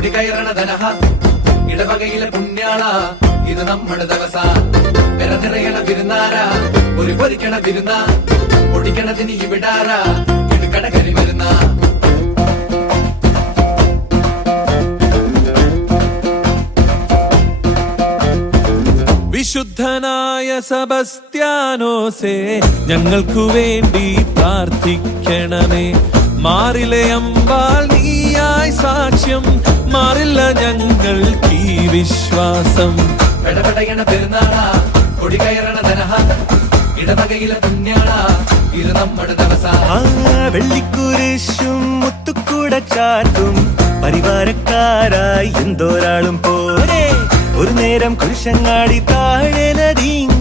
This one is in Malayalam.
കൊടി കയറണ ധനഹ ഇടവകയിലെ പുണ്യാള ഇത് നമ്മുടെ ദിവസ പെര നിറയണ വിരുന്നാര ഒരു പൊരിക്കണ വിരുന്ന പൊടിക്കണതിന് ഇവിടാര ഇടുക്കട കരിമരുന്ന വിശുദ്ധനായ സെബസ്ത്യാനോസേ ഞങ്ങൾക്കു വേണ്ടി പ്രാർത്ഥിക്കണമേ. മാറിലെ അമ്പാൽ നീയായി സാക്ഷ്യം, മാറില്ല ഞങ്ങൾക്ക് ഈ വിശ്വാസം. പെടപെടയണ പെരുന്നാള കൊടി കയറണ ധനഹ ഇടവകയിലെ പുണ്യാള ഇത് നമ്മുടെ ദിവസ. വെള്ളിക്കുരിശും മുത്തുക്കൂട ചാട്ടും പരിവാരക്കാരായി എന്തോരാളും പോരെ. ഒരു നേരം കുരിശങ്ങാടി താഴെ നദീങ്ക